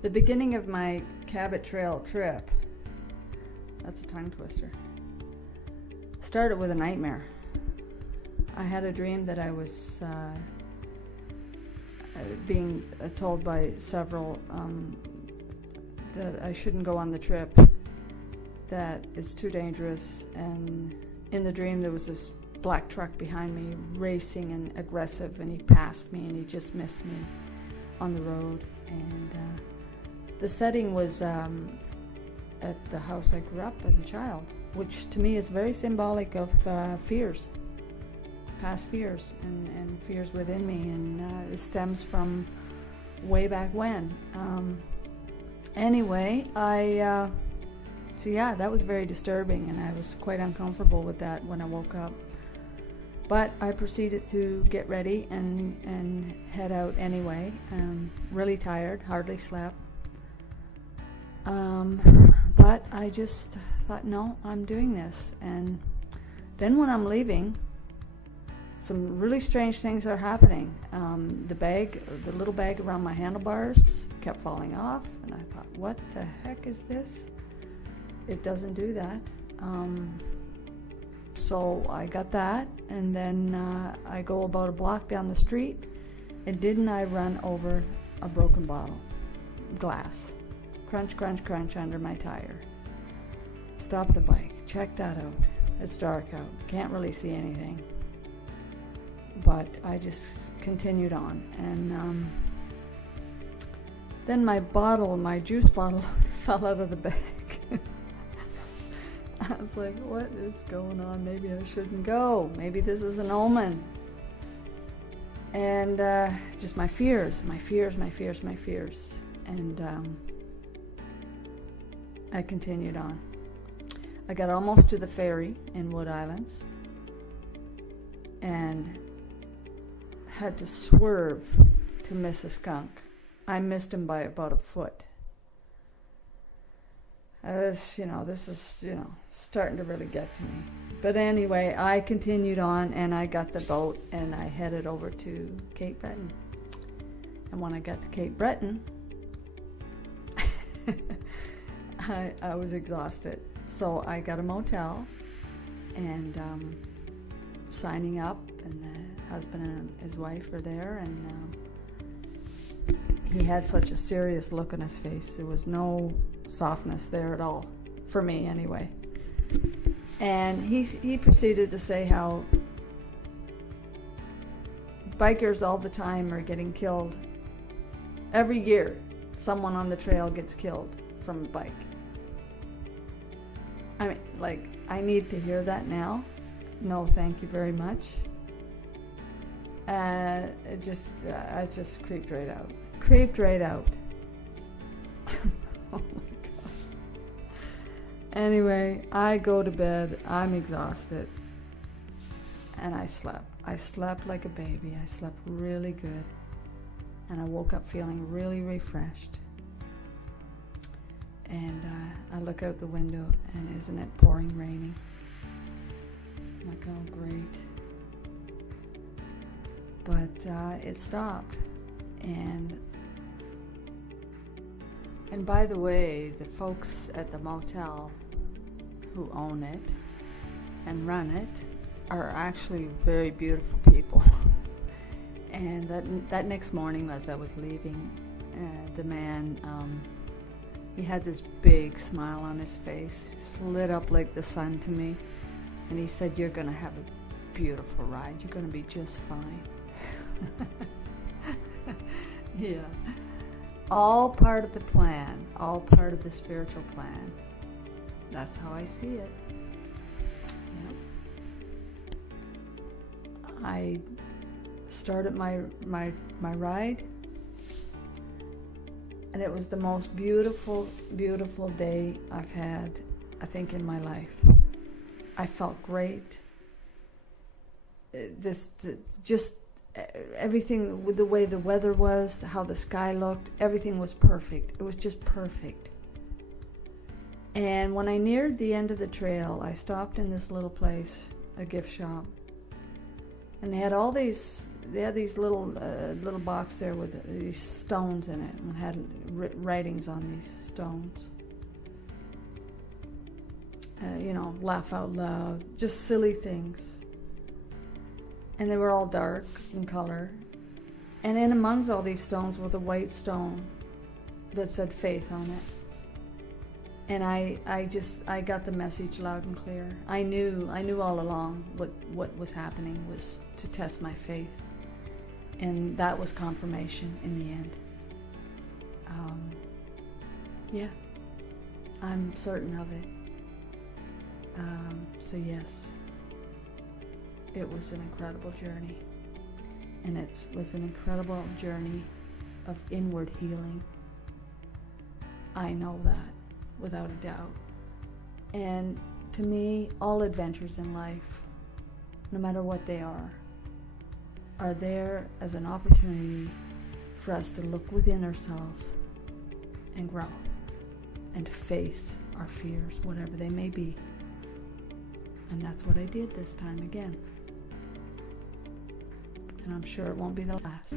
The beginning of my CABOT Trail trip, that's a tongue twister, started with a nightmare. I had a dream that I was being told by several that I shouldn't go on the trip, that it's too dangerous, and in the dream there was this black truck behind me, racing and aggressive, and he passed me and he just missed me on the road. And the setting was at the house I grew up as a child, which to me is very symbolic of fears, past fears and fears within me, and it stems from way back when. Anyway, so yeah, that was very disturbing, and I was quite uncomfortable with that when I woke up. But I proceeded to get ready and head out anyway. Really tired, hardly slept. But I just thought, no, I'm doing this. And then when I'm leaving, some really strange things are happening. The little bag around my handlebars kept falling off, and I thought, what the heck is this? It doesn't do that. So I got that, and then I go about a block down the street, and didn't I run over a broken bottle, glass. Crunch, crunch, crunch under my tire. Stop the bike, check that out. It's dark out, can't really see anything. But I just continued on, and then my juice bottle fell out of the bag. I was like, what is going on? Maybe I shouldn't go. Maybe this is an omen. And just my fears. And I continued on. I got almost to the ferry in Wood Islands and had to swerve to miss a skunk. I missed him by about a foot. This is starting to really get to me. But anyway, I continued on, and I got the boat, and I headed over to Cape Breton. And when I got to Cape Breton, I was exhausted. So I got a motel, and signing up, and the husband and his wife were there, and he had such a serious look on his face. There was no softness there at all, for me anyway. And he proceeded to say how bikers all the time are getting killed. Every year, someone on the trail gets killed from a bike. I mean, like, I need to hear that now? No, thank you very much. I just creeped right out. Oh my God. Anyway, I go to bed. I'm exhausted. And I slept. I slept like a baby. I slept really good. And I woke up feeling really refreshed. And I look out the window, and isn't it pouring raining? I'm like, oh, great. But it stopped. And by the way, the folks at the motel who own it and run it are actually very beautiful people. And that next morning, as I was leaving, the man, he had this big smile on his face, just lit up like the sun to me. And he said, "You're going to have a beautiful ride. You're going to be just fine." Yeah. All part of the plan, all part of the spiritual plan. That's how I see it. Yep. I started my ride, and it was the most beautiful day I've had, I think, in my life. I felt great. Just everything, with the way the weather was, how the sky looked, everything was perfect. It was just perfect. And when I neared the end of the trail, I stopped in this little place, a gift shop, And they had these little box there with these stones in it, and had writings on these stones. Laugh out loud, just silly things. And they were all dark in color. And in amongst all these stones was a white stone that said faith on it. And I got the message loud and clear. I knew all along what was happening was to test my faith. And that was confirmation in the end. Yeah, I'm certain of it. So yes, it was an incredible journey. And it was an incredible journey of inward healing. I know that, without a doubt. And to me, all adventures in life, no matter what they are there as an opportunity for us to look within ourselves and grow, and to face our fears, whatever they may be. And that's what I did this time again. And I'm sure it won't be the last.